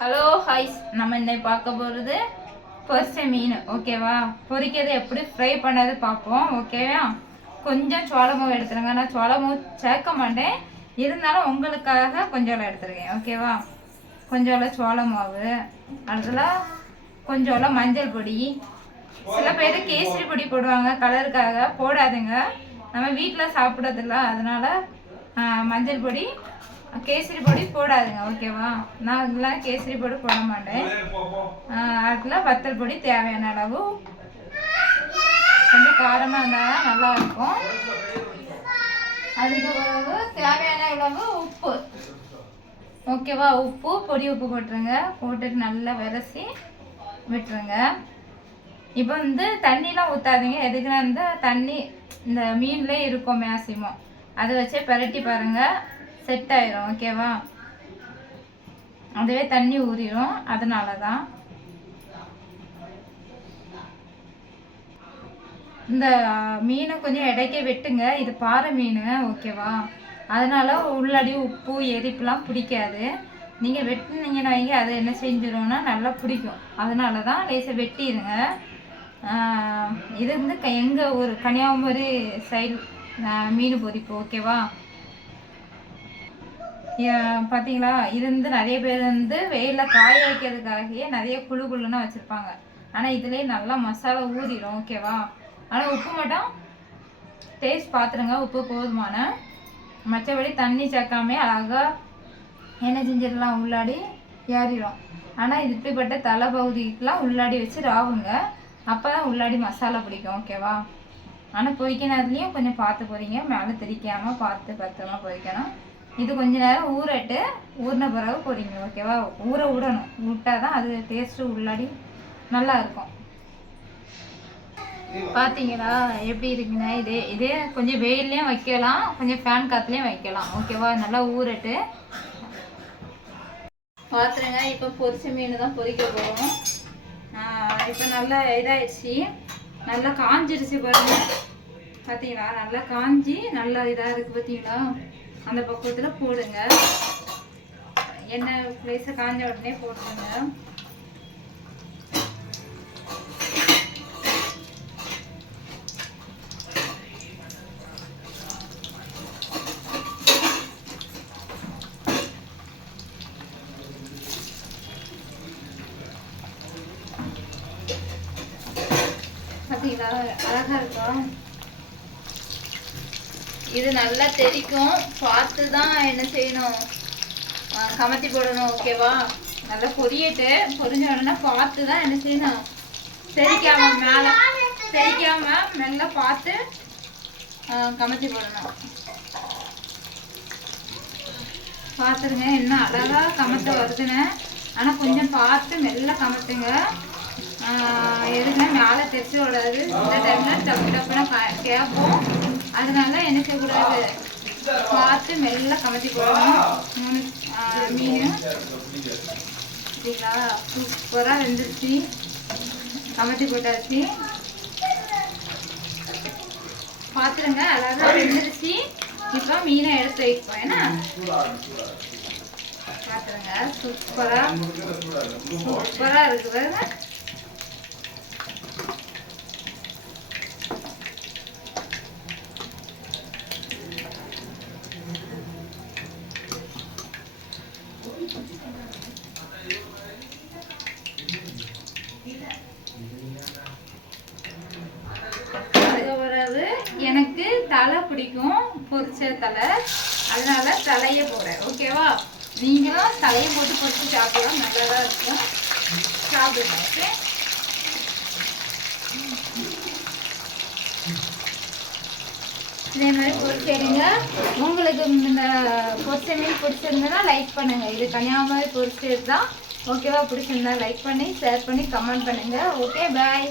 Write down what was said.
Hello ஹாய்ஸ், நம்ம இன்னைக்கு பார்க்க போகிறது பொரிச்ச மீன். ஓகேவா? பொரிக்கிறது எப்படி ஃப்ரை பண்ணது பார்ப்போம். ஓகேவா? கொஞ்சம் சோள மாவு எடுத்துருங்க. நான் சோள மாவு சேர்க்க மாட்டேன், இருந்தாலும் உங்களுக்காக கொஞ்சம் எடுத்துருக்கேன். ஓகேவா? கொஞ்சம் சோள மாவு, அதில் கொஞ்சம் மஞ்சள் பொடி. சில பேர் கேசரி பொடி போடுவாங்க கலருக்காக, போடாதுங்க. நம்ம வீட்டில் சாப்பிட்றதில்ல, அதனால் மஞ்சள் பொடி கேசரி பொடி போடாதுங்க. ஓகேவா? நான் இதெல்லாம் கேசரி பொடி போட மாட்டேன். அதில் வத்தல் பொடி தேவையான அளவு, கொஞ்சம் காரமாக இருந்தால் நல்லா இருக்கும். அதுக்கு பிறகு தேவையான அளவு உப்பு. ஓகேவா? உப்பு பொடி உப்பு போட்டுருங்க. போட்டுட்டு நல்லா விரசி விட்டுருங்க. இப்போ தண்ணிலாம் ஊற்றாதீங்க. எதுக்குன்னா தண்ணி இந்த மீன்லேயே இருக்கும் மேக்சிமம், அதை வச்சே பரட்டி பாருங்கள், செட் ஆயிரும். ஓகேவா? அதுவே தண்ணி ஊறிடும், அதனால தான். இந்த மீனை கொஞ்சம் இடைக்க வெட்டுங்க. இது பாறை மீன். ஓகேவா? அதனால உள்ளடி உப்பு எரிப்புலாம் பிடிக்காது. நீங்கள் வெட்டினீங்கன்னா வைங்க, அதை என்ன செஞ்சிடும்னா நல்லா பிடிக்கும். அதனால தான் லேசாக வெட்டிடுங்க. இது எங்கள் ஊர் கன்னியாகுமரி சைடு மீன் பொரிப்பு. ஓகேவா? பார்த்தீங்களா? இது நிறைய பேர் வெயிலில் காய வைக்கிறதுக்காகவே நிறைய குழுன்னு வச்சுருப்பாங்க. ஆனால் இதுலேயே நல்லா மசாலா ஊறிடும். ஓகேவா? ஆனால் உப்பு மட்டும் டேஸ்ட் பார்த்துருங்க, உப்பு போதுமான. மற்றபடி தண்ணி சேர்க்காமே அழகாக என்ன செஞ்சிடலாம், உள்ளாடி ஏறிடும். ஆனால் இது இப்படிப்பட்ட தலை பகுதிக்கெலாம் உள்ளாடி வச்சு ராவுங்க, அப்போ தான் உள்ளாடி மசாலா பிடிக்கும். ஓகேவா? ஆனால் பொரிக்கினதுலேயும் கொஞ்சம் பார்த்து பொரிங்க, மேலே தெரிக்காமல் பார்த்து பத்திரமா பொரிக்கணும். இது கொஞ்ச நேரம் ஊறட்டு, ஊறின பிறகு பொரிங்க. ஓகேவா? ஊற விடணும், விட்டால் தான் அது டேஸ்ட்டு உள்ளாடி நல்லா இருக்கும். பார்த்தீங்களா எப்படி இருக்குங்க? இதே கொஞ்சம் வெயில்லையும் வைக்கலாம், கொஞ்சம் ஃபேன் காற்றுலையும் வைக்கலாம். ஓகேவா? நல்லா ஊறட்டு பார்த்துருங்க. இப்போ பொரிச்ச மீன் தான் பொரிக்க போகிறோம். இப்போ நல்லா இதாகிடுச்சு, நல்லா காஞ்சிருச்சு பாருங்க. பார்த்தீங்களா? நல்லா காஞ்சி நல்லா இதாக இருக்குது. பார்த்தீங்களா? அந்த பக்குவத்தில் போடுங்க. எண்ணெய் லேசாக காஞ்ச உடனே போட்டுருங்க. பார்த்தீங்களா? அழகாக இருக்கும். இது நல்லா தெரிக்கும், பார்த்து தான் என்ன செய்யணும், கமத்தி போடணும். ஓகேவா? நல்லா பொரியட்டு, பொரிஞ்ச உடனே பார்த்து தான் என்ன செய்யணும், தெரிக்காம மேலே தெரிக்காம நல்லா பார்த்து கமத்தி போடணும். பார்த்துருங்க, என்ன அழகாக கமத்த வருதுன்னு. ஆனால் கொஞ்சம் பார்த்து மெல்ல கமத்துங்க. எதுனா மேலே தெரிச்சு விடாது. இந்த டைமில் டப்பு டப்புனா கேட்போம். அதனால என்ன செய்யக்கூடாது, பார்த்து மெல்ல கமத்தி போடணும். மீன் சரிங்களா? சூப்பராக வெந்துருச்சு, கமத்தி போட்டாச்சு. பார்த்துருங்க, அழகாக வெந்துருச்சு. இப்போ மீனை எடுத்து வைப்போம். ஏன்னா பார்த்துருங்க, சூப்பராக சூப்பராக இருக்குது. எனக்கு தலை பிடிக்கும், பொரிச்ச தலை, அதனால தலையை போடுறேன். ஓகேவா? நீங்களும் தலையை போட்டு பொரிச்சு சாப்பிடலாம், நல்லதாக இருக்கும். சாப்பிடுங்க. ஓகே? இதே மாதிரி பொரிச்சிடுங்க. உங்களுக்கு இந்த பொரிச்ச மீன் பிடிச்சிருந்ததுன்னா லைக் பண்ணுங்க. இது கன்னியாகுமரி பொரிச்சது தான். ஓகேவா? பிடிச்சிருந்தா லைக் பண்ணி ஷேர் பண்ணி கமெண்ட் பண்ணுங்க. ஓகே, பாய்.